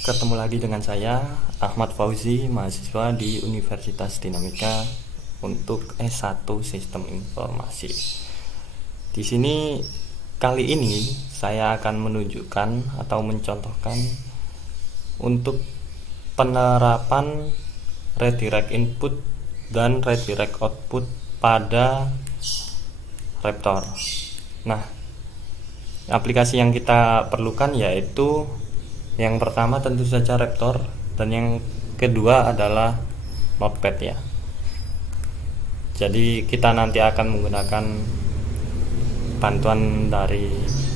Ketemu lagi dengan saya, Ahmad Fauzi, mahasiswa di Universitas Dinamika untuk S1 Sistem Informasi. Di sini kali ini saya akan menunjukkan atau mencontohkan untuk penerapan redirect input dan redirect output pada Raptor. Nah, aplikasi yang kita perlukan yaitu yang pertama tentu saja Raptor, dan yang kedua adalah Notepad ya. Jadi kita nanti akan menggunakan bantuan dari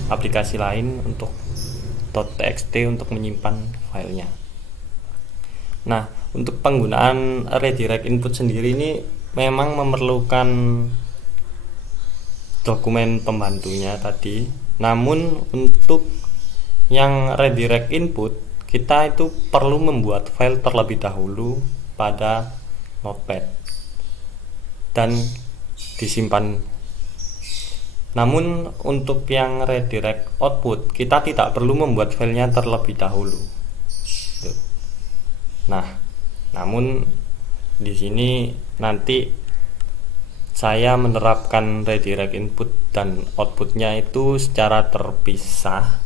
aplikasi lain untuk .txt untuk menyimpan filenya. Nah, untuk penggunaan redirect input sendiri ini memang memerlukan dokumen pembantunya tadi. Namun untuk yang redirect input, kita itu perlu membuat file terlebih dahulu pada Notepad dan disimpan. Namun untuk yang redirect output, kita tidak perlu membuat filenya terlebih dahulu. Nah, namun di sini nanti saya menerapkan redirect input dan outputnya itu secara terpisah,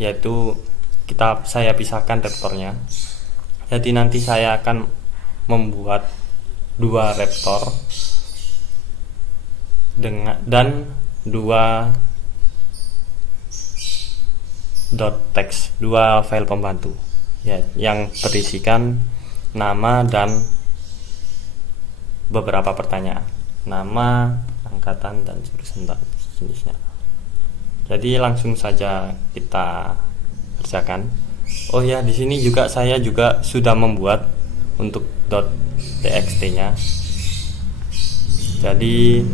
yaitu saya pisahkan Raptornya. Jadi nanti saya akan membuat dua Raptor dan dua .txt, dua file pembantu ya, yang berisikan nama dan beberapa pertanyaan, nama, angkatan, dan jurusan dan jenisnya. Jadi langsung saja kita kerjakan. Oh ya, di sini juga saya sudah membuat untuk .txt-nya. Jadi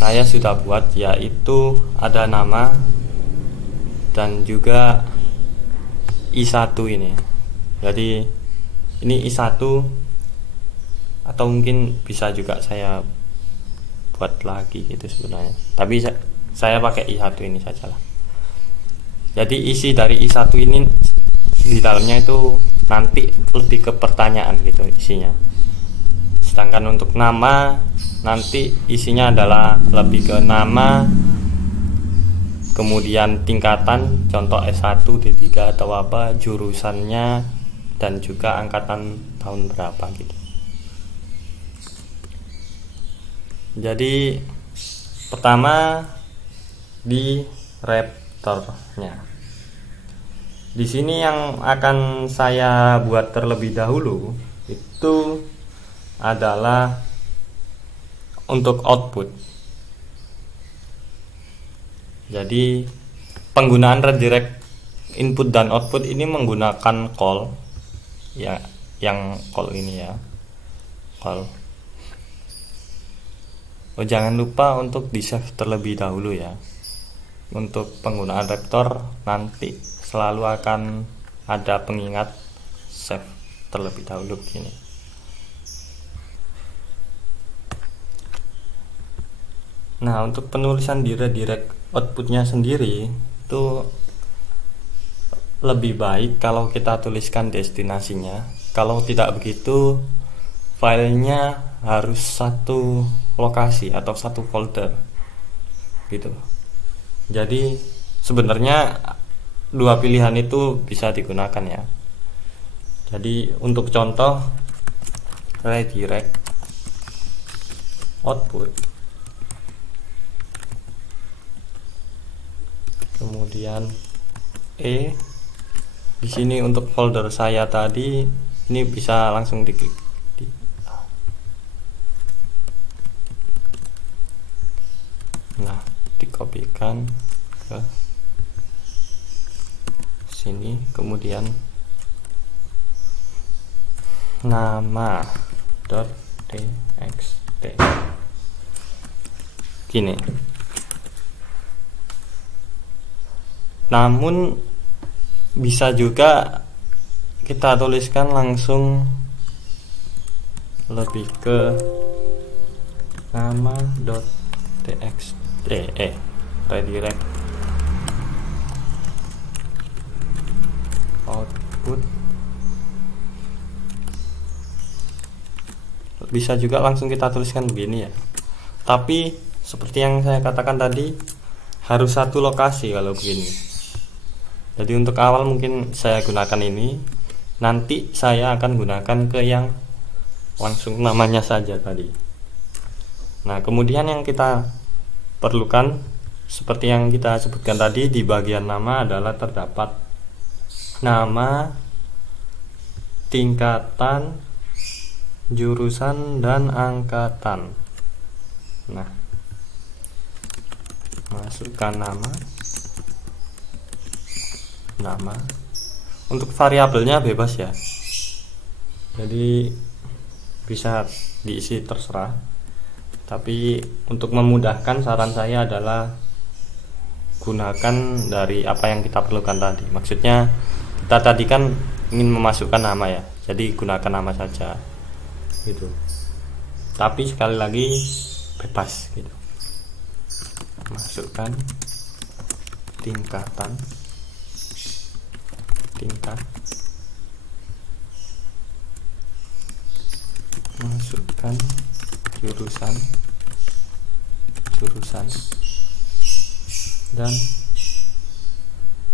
saya sudah buat, yaitu ada nama dan juga I1 ini. Jadi ini I1, atau mungkin bisa juga saya buat lagi gitu sebenarnya, tapi saya pakai I1 ini sajalah. Jadi isi dari I1 ini di dalamnya itu nanti lebih ke pertanyaan gitu isinya. Sedangkan untuk nama nanti isinya adalah lebih ke nama, kemudian tingkatan, contoh S1, D3 atau apa, jurusannya, dan juga angkatan tahun berapa gitu. Jadi pertama di Raptornya. Di sini yang akan saya buat terlebih dahulu itu adalah untuk output. Jadi penggunaan redirect input dan output ini menggunakan call ya, yang call ini ya, call. Oh, jangan lupa untuk di save terlebih dahulu ya. Untuk penggunaan Raptor nanti selalu akan ada pengingat save terlebih dahulu begini. Nah, untuk penulisan di redirect outputnya sendiri itu lebih baik kalau kita tuliskan destinasinya. Kalau tidak begitu, filenya harus satu lokasi atau satu folder gitu. Jadi sebenarnya dua pilihan itu bisa digunakan ya. Jadi untuk contoh redirect output, kemudian di sini untuk folder saya tadi ini bisa langsung diklik. Nah, dikopikan ke sini, kemudian nama .txt gini. Namun bisa juga kita tuliskan langsung lebih ke nama .txt redirect output. Bisa juga langsung kita tuliskan begini ya, tapi seperti yang saya katakan tadi harus satu lokasi kalau begini. Jadi untuk awal mungkin saya gunakan ini, nanti saya akan gunakan ke yang langsung namanya saja tadi. Nah kemudian yang kita perlukan seperti yang kita sebutkan tadi, di bagian nama adalah terdapat nama, tingkatan, jurusan, dan angkatan. Nah, masukkan nama. Untuk variabelnya bebas ya, jadi bisa diisi terserah, tapi untuk memudahkan saran saya adalah gunakan dari apa yang kita perlukan tadi. Maksudnya kita tadi kan ingin memasukkan nama ya, jadi gunakan nama saja gitu, tapi sekali lagi bebas gitu. Masukkan tingkat, masukkan jurusan, dan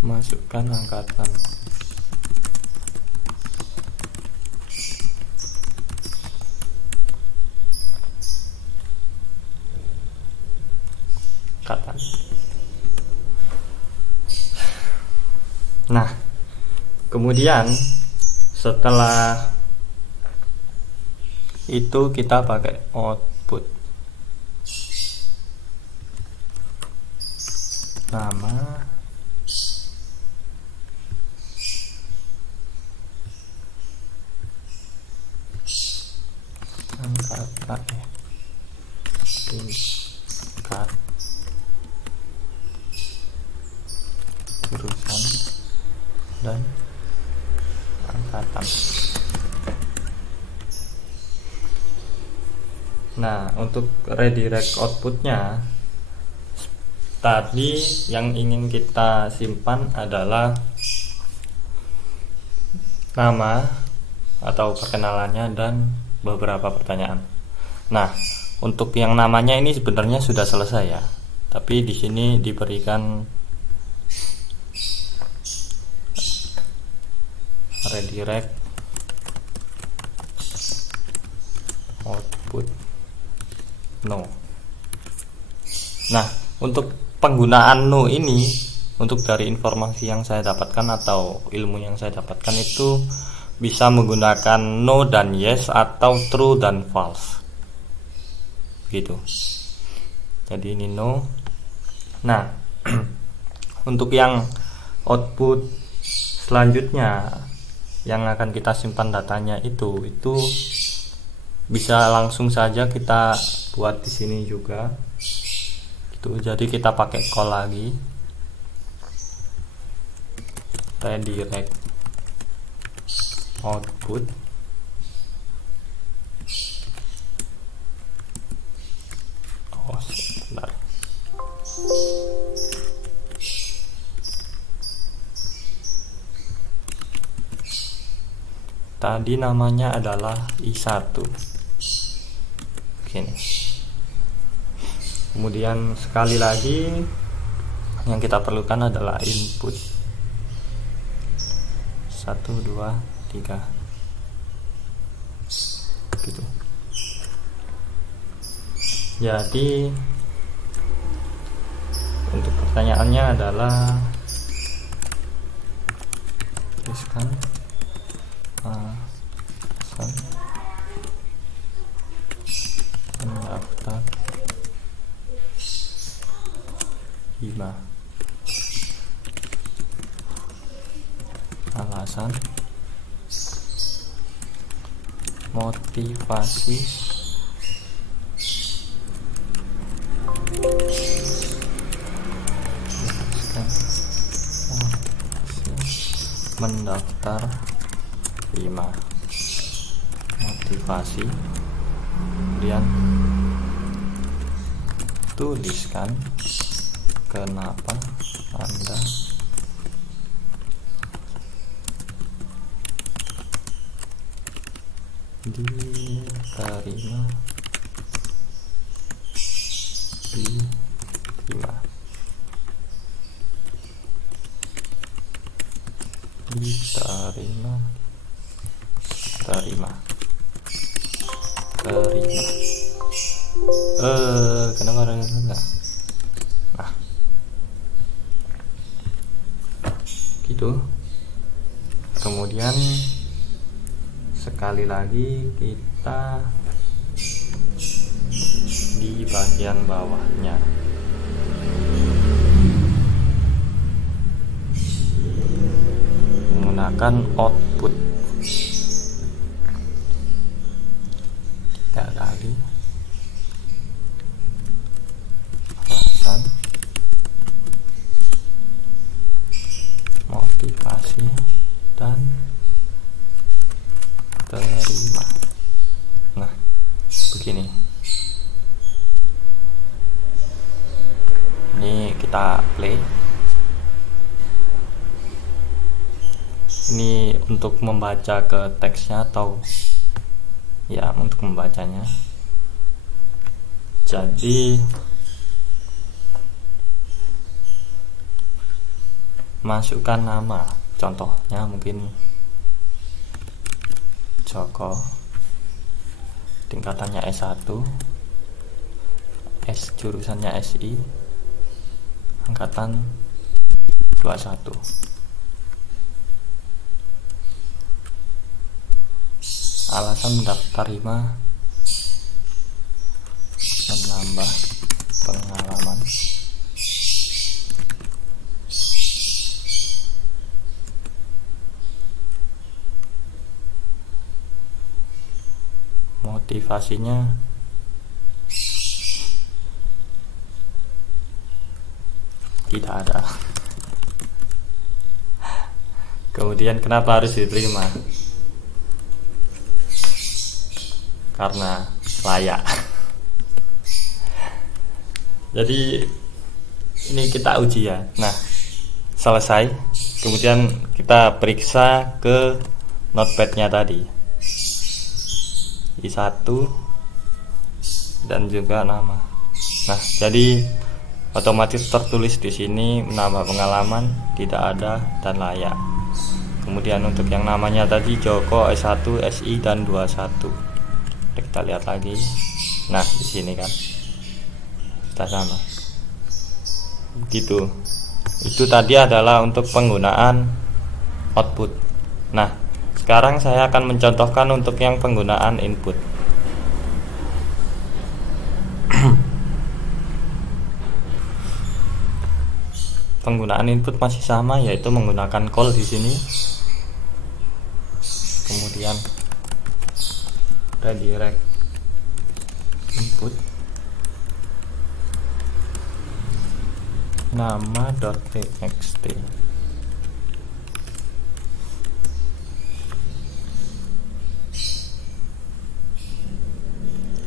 masukkan angkatan. Nah, kemudian setelah itu kita pakai output. Nama, angkatan, tingkat, jurusan, dan angkatan. Nah, untuk redirect outputnya tadi yang ingin kita simpan adalah nama atau perkenalannya dan beberapa pertanyaan. Nah, untuk yang namanya ini sebenarnya sudah selesai ya, tapi di sini diberikan redirect output no. Nah, untuk penggunaan no ini, untuk dari informasi yang saya dapatkan atau ilmu yang saya dapatkan itu bisa menggunakan no dan yes atau true dan false gitu. Jadi ini no. Nah, untuk yang output selanjutnya yang akan kita simpan datanya itu bisa langsung saja kita buat di sini juga gitu. Jadi kita pakai call lagi, redirect output sebentar. Tadi namanya adalah I1 begini. Kemudian sekali lagi yang kita perlukan adalah input 1, 2, 3 gitu. Jadi untuk pertanyaannya adalah tuliskan mendaftar 5 alasan, motivasi, mendaftar 5 motivasi, kemudian tuliskan kenapa Anda diterima, diterima, diterima, terima, terima. Kenapa ada enggak? Nah, gitu. Kemudian sekali lagi kita di bagian bawahnya menggunakan output 3 kali, alasan, motivasi, dan terima. Nah, begini. Ini kita play. Ini untuk membaca ke teksnya atau ya untuk membacanya. Jadi masukkan nama, contohnya mungkin Joko, tingkatannya S1, jurusannya SI, angkatan 21. Alasan mendaftar hima, menambah pengalaman, motivasinya tidak ada. Kemudian kenapa harus diterima? Karena layak. Jadi ini kita uji ya. Nah, selesai. Kemudian kita periksa ke notepadnya tadi, I1 dan juga nama. Nah, jadi otomatis tertulis di sini menambah pengalaman, tidak ada, dan layak. Kemudian untuk yang namanya tadi Joko S1, SI, dan 21. Kita lihat lagi. Nah, di sini kan kita sama. Gitu. Itu tadi adalah untuk penggunaan output. Nah, sekarang saya akan mencontohkan untuk yang penggunaan input. Penggunaan input masih sama, yaitu menggunakan call di sini. Kemudian redirect input nama.txt.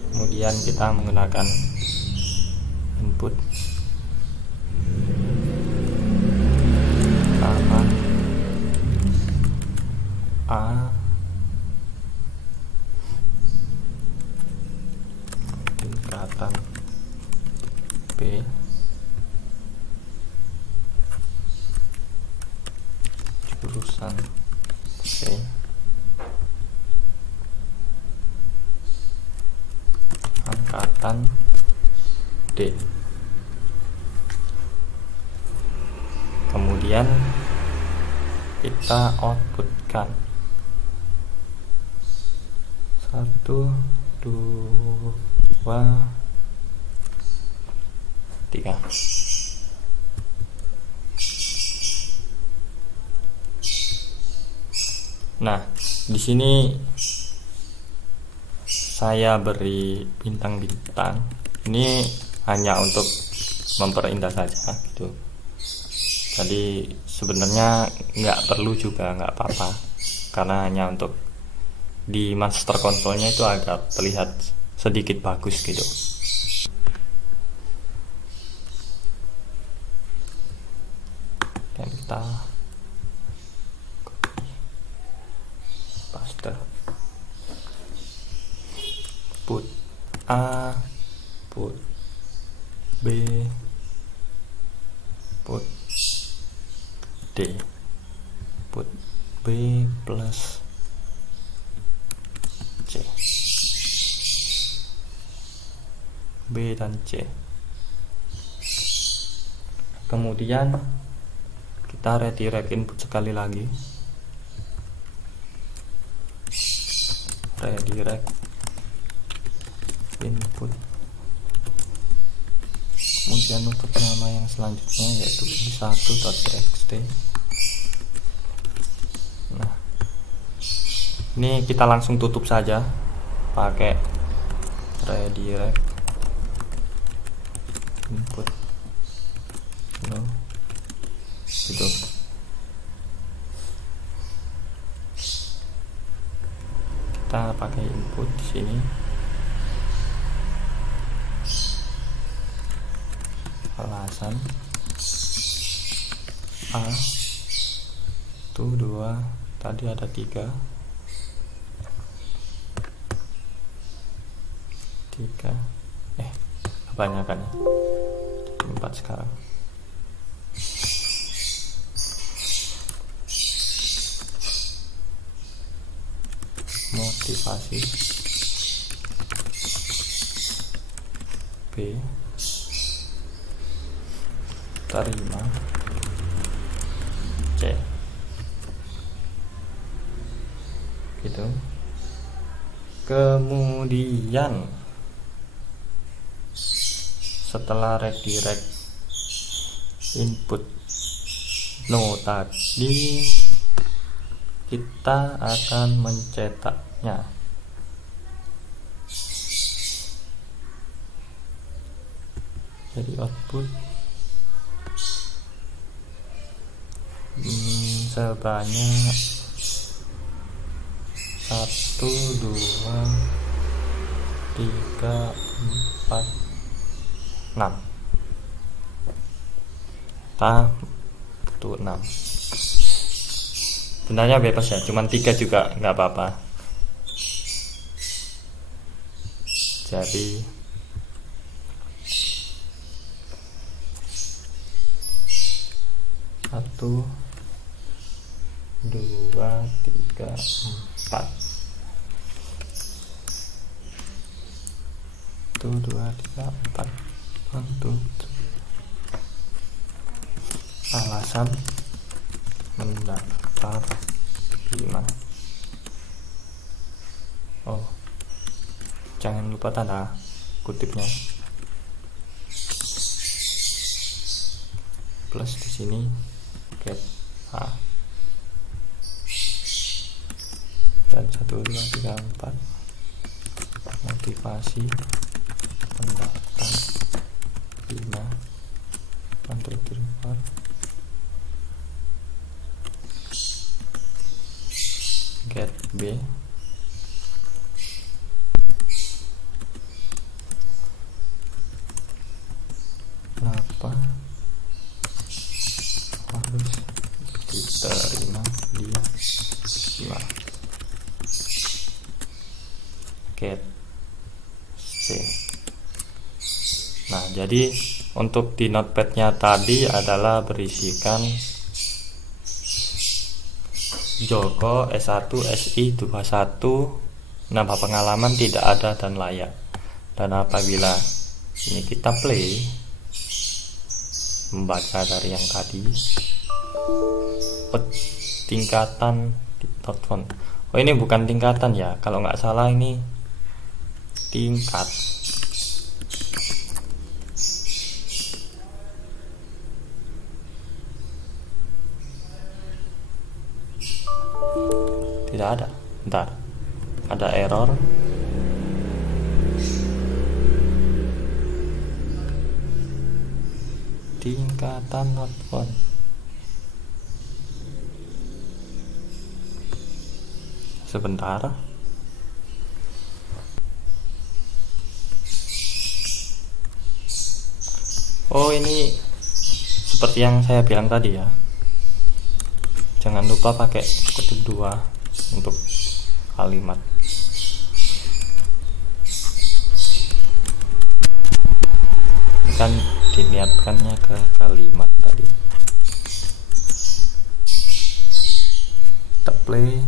Kemudian kita menggunakan input nama A, tingkatan B, jurusan C, angkatan D. Kemudian kita outputkan 1, 2, 3. Nah, di sini saya beri bintang-bintang. Ini hanya untuk memperindah saja gitu. Jadi sebenarnya nggak perlu juga, nggak apa-apa, karena hanya untuk di master console-nya itu agak terlihat sedikit bagus gitu. Dan kita paste. put A, put B, put D, put B plus C, B dan C. Kemudian kita redirect input sekali lagi, redirect input, kemudian untuk nama yang selanjutnya yaitu i1.txt. Nah, ini kita langsung tutup saja pakai redirect input gitu. Kita pakai input di sini, alasan A itu 2, tadi ada 3 kebanyakan ya, 4 sekarang. Motivasi B, terima C, gitu. Kemudian setelah redirect input no tadi, kita akan mencetaknya. Jadi output sebanyak 1, 2, 3, 4, 6. Kita butuh 6. Sebenarnya bebas ya, cuman 3 juga nggak apa-apa. Jadi satu, 2, 3, 4. 1, 2, 3, 4. Untuk alasan mendaftar 5. Oh, jangan lupa tanda kutipnya plus di sini, get A, dan 1, 2, 3, 4 motivasi mendaftar 5 untuk report get B, kenapa harus diterima di 5, get C. Nah, jadi untuk di notepadnya tadi adalah berisikan Joko S1 SI 21, nama pengalaman tidak ada dan layak. Dan apabila ini kita play, membaca dari yang tadi, tingkatan telepon. Oh, ini bukan tingkatan ya, kalau nggak salah ini tingkat. Tidak ada, bentar, ada error. Tingkatan not found. Sebentar. Oh, ini seperti yang saya bilang tadi ya, jangan lupa pakai kutip 2 untuk kalimat. kan diniatkannya ke kalimat tadi. Kita play.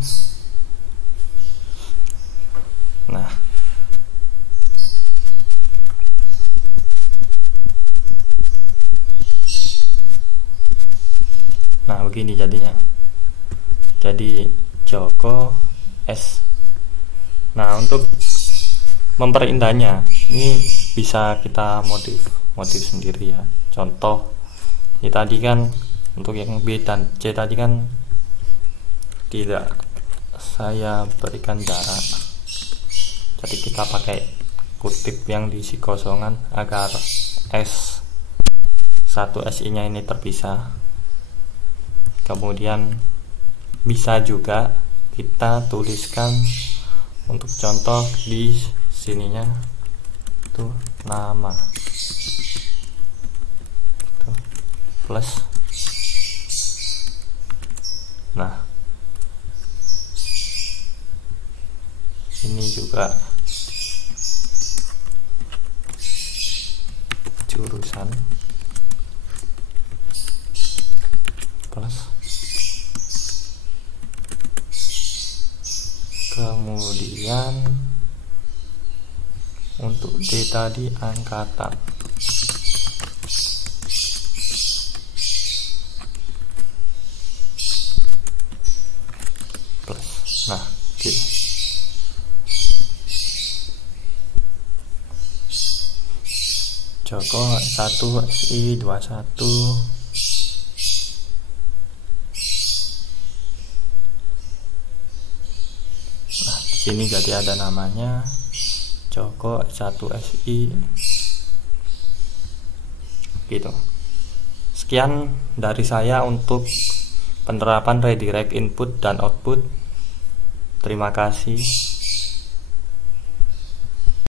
Nah begini jadinya, jadi Joko S. Nah untuk memperindahnya ini bisa kita modif sendiri ya. Contoh ini tadi kan untuk yang B dan C tadi kan tidak saya berikan jarak, jadi kita pakai kutip yang diisi kosongan agar S1 SI nya ini terpisah. Kemudian bisa juga kita tuliskan untuk contoh di sininya tuh nama tuh, plus. Nah ini juga jurusan plus, kemudian untuk D tadi angkatan plus. Nah gitu. Joko 1 SI 21. Sini jadi ada namanya Joko 1 SI gitu. Sekian dari saya untuk penerapan redirect input dan output. Terima kasih.